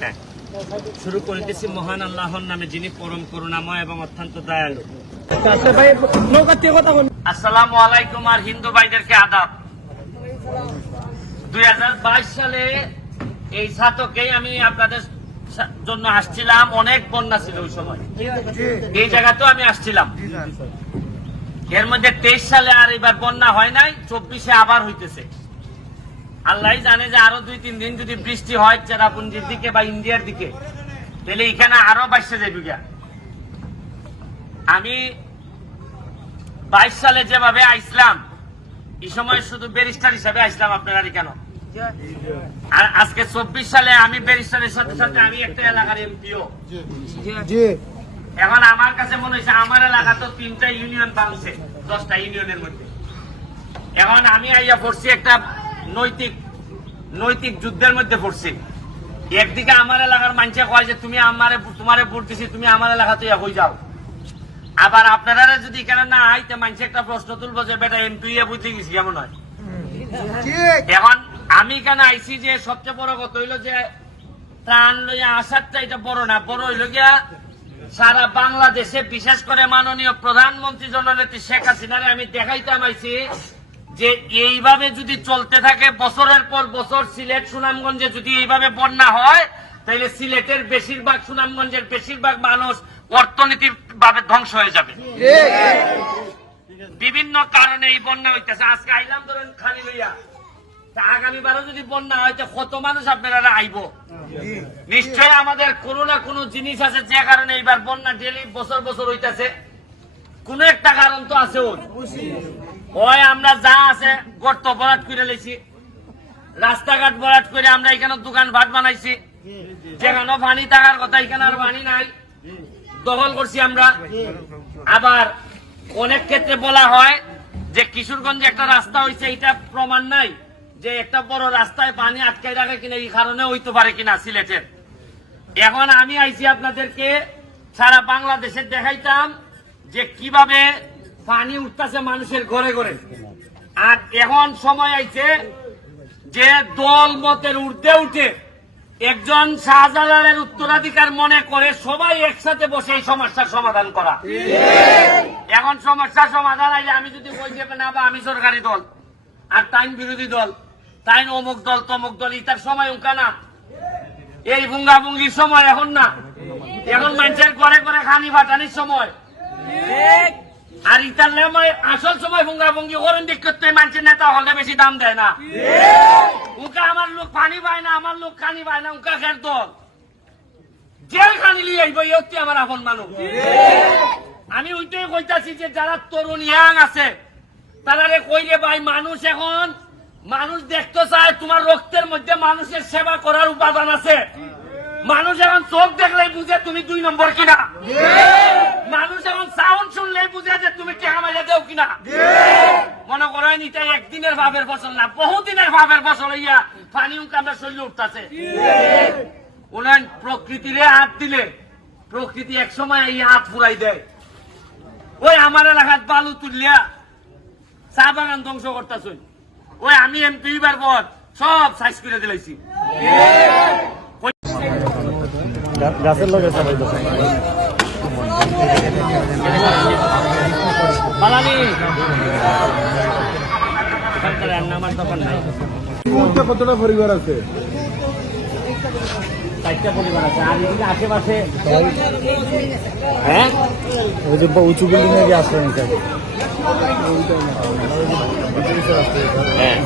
হ্যাঁ। শুরু করিতেছি মহান আল্লাহর নামে যিনি পরম করুণাময় এবং অত্যন্ত দয়ালু। আসসালামু আলাইকুম আর হিন্দু ভাইদেরকে আদাব। দুই সালে এই ছাতকেই আমি আপনাদের জন্য আসছিলাম। অনেক বন্যা ছিল ওই সময়। এই জায়গাতেও আমি আসছিলাম। এর মধ্যে তেইশ সালে আর এবার বন্যা হয় নাই চব্বিশে আবার হইতেছে। আল্লাহ জানে যে আরও দুই তিন দিন যদি বৃষ্টি হয় চেরাপুঞ্জির দিকে বা ইন্ডিয়ার দিকে তাহলে এখানে আরও বাড়ছে যাবে। আমি বাইশ সালে যেভাবে আইসলাম এই সময় শুধু ব্যারিস্টার হিসাবে আইসলাম আপনারা কেন? আর আজকে চব্বিশ সালে আমি ব্যারিস্টারের সাথে সাথে আমি একটা এলাকার এমপিও। এখন আমার কাছে মনে হয়েছে আমার এলাকা তো তিনটা ইউনিয়ন বাংছে দশটা ইউনিয়নের মধ্যে। এখন আমি আইয়া পড়ছি একটা নৈতিক নৈতিক যুদ্ধের মধ্যে পড়ছি। একদিকে আমার এলাকার মানুষে কয় যে, তুমি আমারে, তোমারে ভোট দিছি, তুমি আমার এলাকাতে হয়ে যাও। আবার আপনারা যদি এখানে না আইতে মানুষ একটা প্রশ্ন তুলবো যে, বেটা এমপি বুঝতে গেছি কেমন হয়? এখন আমি কেন আইছি যে, সবচেয়ে বড় কথা হইল যে, ত্রাণ লইয়া আসারটা এটা বড় না, বড় হইল গিয়া সারা বাংলাদেশে বিশেষ করে মাননীয় প্রধানমন্ত্রী জননেত্রী শেখ হাসিনারে আমি দেখাইতাম আইছি যে এইভাবে যদি চলতে থাকে, বছরের পর বছর সিলেট সুনামগঞ্জে যদি এইভাবে বন্যা হয় তাহলে সিলেটের বেশিরভাগ সুনামগঞ্জের বেশিরভাগ মানুষ অর্থনীতির ভাবে ধ্বংস হয়ে যাবে। বিভিন্ন কারণে এই বন্যা হইতেছে। আজকে আইলাম ধরেন খালি লইয়া। আগামীবারও যদি বন্যা হয়, তো কত মানুষ আপনারা আইব? নিশ্চয় আমাদের কোনো না কোনো জিনিস আছে যে কারণে এইবার বন্যা ডেলি বছর বছর হইতেছে। কোন একটা কারণ তো আছে ওর হয় আমরা যা আছে গর্ত বরাট করে লেছি। রাস্তাঘাট বরাট করে আমরা এখানে দোকান ভাট বানাইছি। যেখানে পানি থাকার কথা, এখানে আর পানি নাই। দখল করছি আমরা। আবার অনেক ক্ষেত্রে বলা হয় যে কিশোরগঞ্জে একটা রাস্তা হয়েছে এটা প্রমাণ নাই যে একটা বড় রাস্তায় পানি আটকাই রাখে কিনা, এই কারণে হইতে পারে কিনা সিলেটের। এখন আমি আইছি আপনাদেরকে সারা বাংলাদেশে দেখাইতাম যে কীভাবে পানি উঠতেছে মানুষের ঘরে ঘরে। আর এখন সময় আইছে যে দল মতের উঠতে উঠে একজন শাহজালালের উত্তরাধিকার মনে করে সবাই একসাথে বসে এই সমস্যার সমাধান করা। এখন সমস্যার সমাধান আইলে আমি যদি দেবে না বা আমি সরকারি দল, আর তাইন বিরোধী দল, তাইন অমুক দল, তমুক দল, ইতার সময় উঙ্কা না। এই ভুঙ্গা ভুঙ্গির সময় এখন না। এখন মানুষের ঘরে ঘরে খানি ফাটানির সময়। আর ইতার আসল সময় ভুঙ্গা ভুঙ্গি করেন নেতা হলে বেশি দাম দেয় না। আমার লোক পানি পায় না, আমার লোক পায় না খের দল। জেল খানি লিয়ে আমার আপন মানুষ আমি ওইটাই কইতাছি যে যারা তরুণ ইয়াং আছে, তারারে কইলে ভাই, মানুষ এখন, মানুষ দেখতে চায় তোমার রক্তের মধ্যে মানুষের সেবা করার উপাদান আছে। মানুষ এখন চোখ দেখলেই বুঝে তুমি দুই নম্বর কিনা। মানুষ এখন সাউন্ড শুনলেই বুঝে যে তুমি কে আমাকে দেও কিনা মনে করেন এটা ভাবের ফসল না বহুদিনের ভাবের ফসল ইয়া পানি আমরা শরীরে উঠতেছে। উনান প্রকৃতিরে হাত দিলে প্রকৃতি এক সময় এই হাত ফুরাই দেয়। ওই আমার এলাকাত বালু তুললিয়া চা বাগান ধ্বংস করতেছ। ওই আমি এমপি বার পর সব সাইজ করে দিলাইছি। গাছের লগে সবাই বালানি। এখানকার রান্না আমার দোকান নাই। কতটা পরিবার আছে? চারটা পরিবার আছে। আর এদিকে আশেপাশে হ্যাঁ? ওই যে উঁচু বিল্ডিং এ গিয়ে হ্যাঁ।